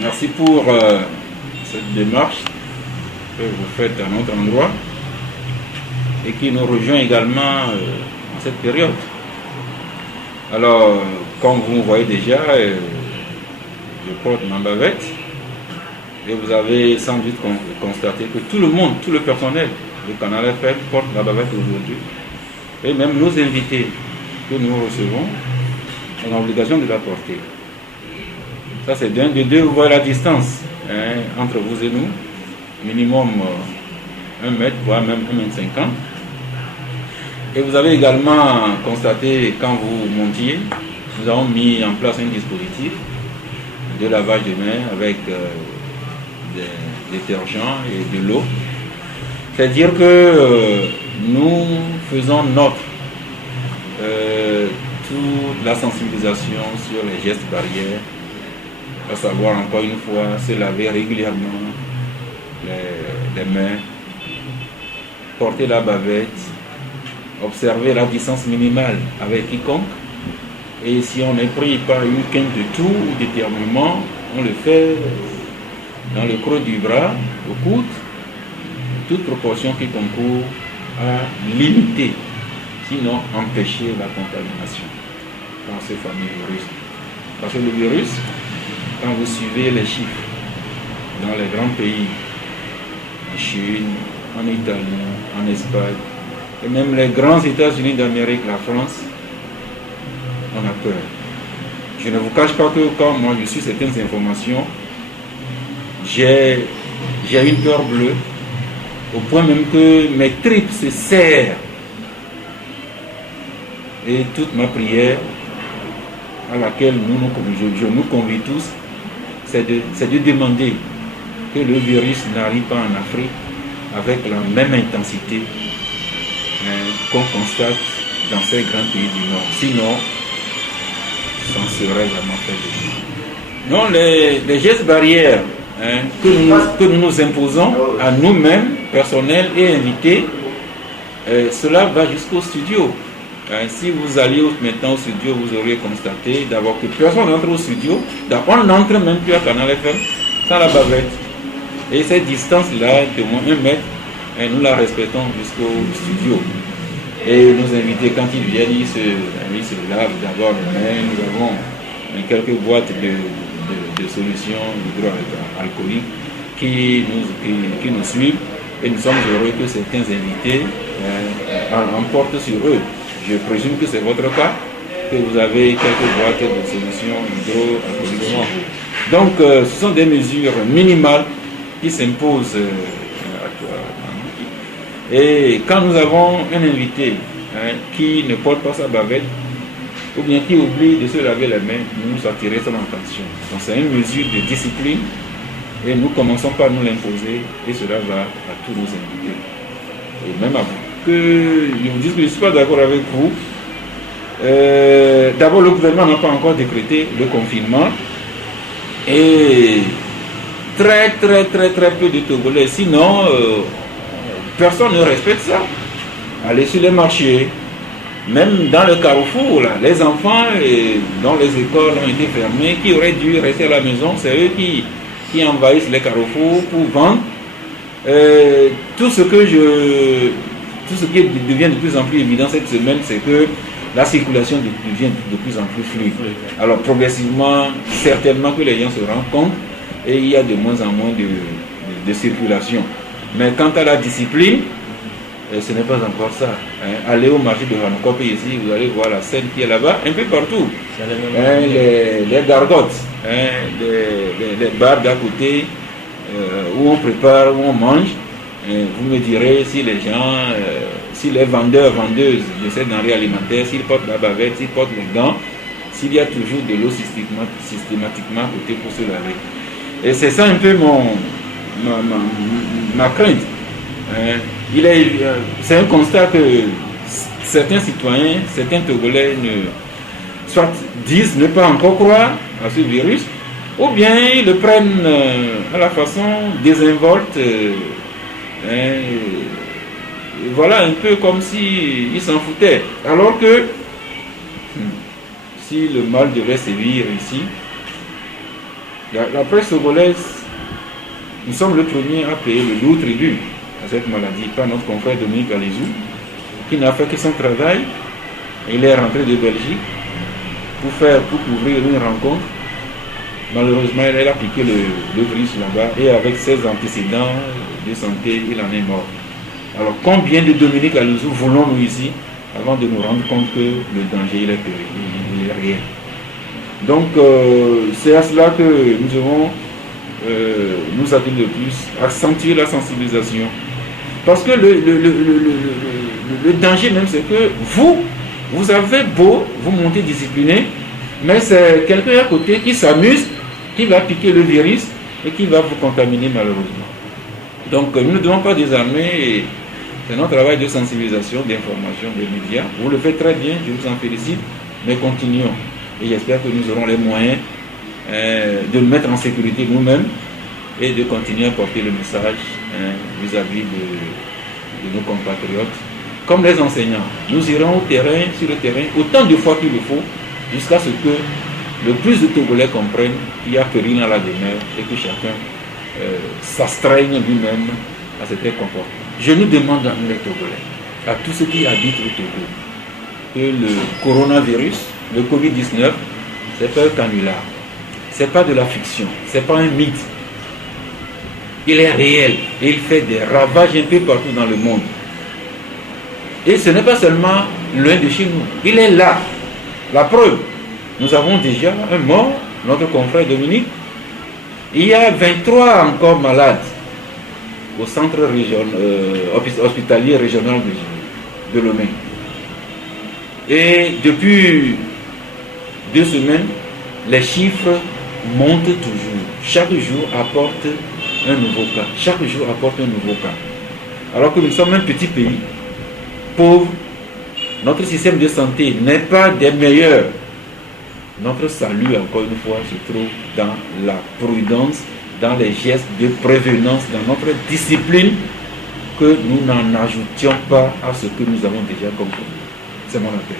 Merci pour cette démarche que vous faites à notre endroit et qui nous rejoint également en cette période. Alors, comme vous voyez déjà, je porte ma bavette et vous avez sans doute constaté que tout le monde, tout le personnel du Canal FM porte la bavette aujourd'hui. Et même nos invités que nous recevons ont l'obligation de la porter. Ça c'est d'un. De deux, vous voyez la distance entre vous et nous, minimum 1 mètre, voire même 1,50 m. Et vous avez également constaté, quand vous montiez, nous avons mis en place un dispositif de lavage de mains avec des détergents et de l'eau. C'est-à-dire que nous faisons toute la sensibilisation sur les gestes barrières, à savoir encore une fois se laver régulièrement les mains, porter la bavette, observer la distance minimale avec quiconque, et si on est pris par une quinte de toux ou d'éternuement, on le fait dans le creux du bras, au coude, toute proportion qui concourt à limiter, sinon empêcher la contamination dans ce fameux virus. Parce que le virus, quand vous suivez les chiffres dans les grands pays, en Chine, en Italie, en Espagne, et même les grands États-Unis d'Amérique, la France, on a peur. Je ne vous cache pas que quand moi je suis certaines informations, j'ai une peur bleue, au point même que mes tripes se serrent. Et toute ma prière, à laquelle je nous convie tous, c'est de demander que le virus n'arrive pas en Afrique avec la même intensité qu'on constate dans ces grands pays du Nord. Sinon, ça en serait vraiment très difficile. Non, les gestes barrières que nous nous imposons à nous-mêmes, personnels et invités, cela va jusqu'au studio. Si vous alliez maintenant au studio, vous auriez constaté d'abord que personne n'entre au studio. On n'entre même plus à Canal FM sans la bavette. Et cette distance-là, de moins 1 mètre, nous la respectons jusqu'au studio. Et nos invités, quand ils viennent, ils se lavent d'abord les mains. Nous avons quelques boîtes de solutions hydroalcooliques qui nous suivent. Et nous sommes heureux que certains invités emportent sur eux. Je présume que c'est votre cas, que vous avez quelques boîtes de solutions hydroalcooliques. Donc, ce sont des mesures minimales qui s'imposent et quand nous avons un invité qui ne porte pas sa bavette ou bien qui oublie de se laver les mains, nous attirons son attention. Donc c'est une mesure de discipline et nous commençons par nous l'imposer et cela va à tous nos invités. Et même à vous. Que je vous dis que je ne suis pas d'accord avec vous. D'abord, le gouvernement n'a pas encore décrété le confinement et très peu de Togolais. Sinon, personne ne respecte ça. Aller sur les marchés, même dans le carrefour, là, les enfants dont les écoles ont été fermées, qui auraient dû rester à la maison, c'est eux qui envahissent les carrefours pour vendre. Tout ce qui devient de plus en plus évident cette semaine, c'est que la circulation devient de plus en plus fluide. Alors progressivement, certainement que les gens se rendent compte et il y a de moins en moins de circulation. Mais quant à la discipline, ce n'est pas encore ça. Allez au marché de Hanoukope ici, vous allez voir la scène qui est là-bas, un peu partout. Les gargotes, les bars d'à côté, où on prépare, où on mange. Vous me direz si les gens, si les vendeurs, vendeuses de ces denrées alimentaires, s'ils portent la bavette, s'ils portent les gants, s'il y a toujours de l'eau systématiquement à côté pour se laver. Et c'est ça un peu ma crainte. C'est un constat que certains citoyens, certains Togolais soit disent ne pas encore croire à ce virus, ou bien ils le prennent à la façon désinvolte. Voilà, un peu comme s'ils s'en foutaient. Alors que si le mal devait sévir ici, La presse togolaise, nous sommes le premier à payer le lourd tribut à cette maladie, pas notre confrère Dominique Alizou, qui n'a fait que son travail. Il est rentré de Belgique pour couvrir une rencontre. Malheureusement, il a piqué le virus là-bas et avec ses antécédents de santé, il en est mort. Alors, combien de Dominique Alizou voulons-nous ici avant de nous rendre compte que le danger, il est réel. Donc, c'est à cela que nous devons nous atteler le plus, accentuer la sensibilisation. Parce que le danger même, c'est que vous avez beau vous monter discipliné, mais c'est quelqu'un à côté qui s'amuse, qui va piquer le virus et qui va vous contaminer malheureusement. Donc nous ne devons pas désarmer, c'est notre travail de sensibilisation, d'information, des médias. Vous le faites très bien, je vous en félicite, mais continuons. Et j'espère que nous aurons les moyens de nous mettre en sécurité nous-mêmes et de continuer à porter le message vis-à-vis de nos compatriotes. Comme les enseignants, nous irons sur le terrain autant de fois qu'il le faut, jusqu'à ce que le plus de Togolais comprennent qu'il y a péril dans la demeure et que chacun s'astreigne lui-même à ce comportement. Je nous demande à nous les Togolais, à tous ceux qui habitent au Togo, que le coronavirus, le Covid-19, c'est pas un canular, c'est pas de la fiction, c'est pas un mythe. Il est réel et il fait des ravages un peu partout dans le monde. Et ce n'est pas seulement loin de chez nous, il est là. La preuve, nous avons déjà un mort, notre confrère Dominique. Il y a 23 encore malades au centre hospitalier régional de Lomé. Et depuis 2 semaines, les chiffres montent toujours. Chaque jour apporte un nouveau cas. Chaque jour apporte un nouveau cas. Alors que nous sommes un petit pays, pauvre, notre système de santé n'est pas des meilleurs. Notre salut, encore une fois, se trouve dans la prudence, dans les gestes de prévenance, dans notre discipline, que nous n'en ajoutions pas à ce que nous avons déjà compris. C'est mon appel.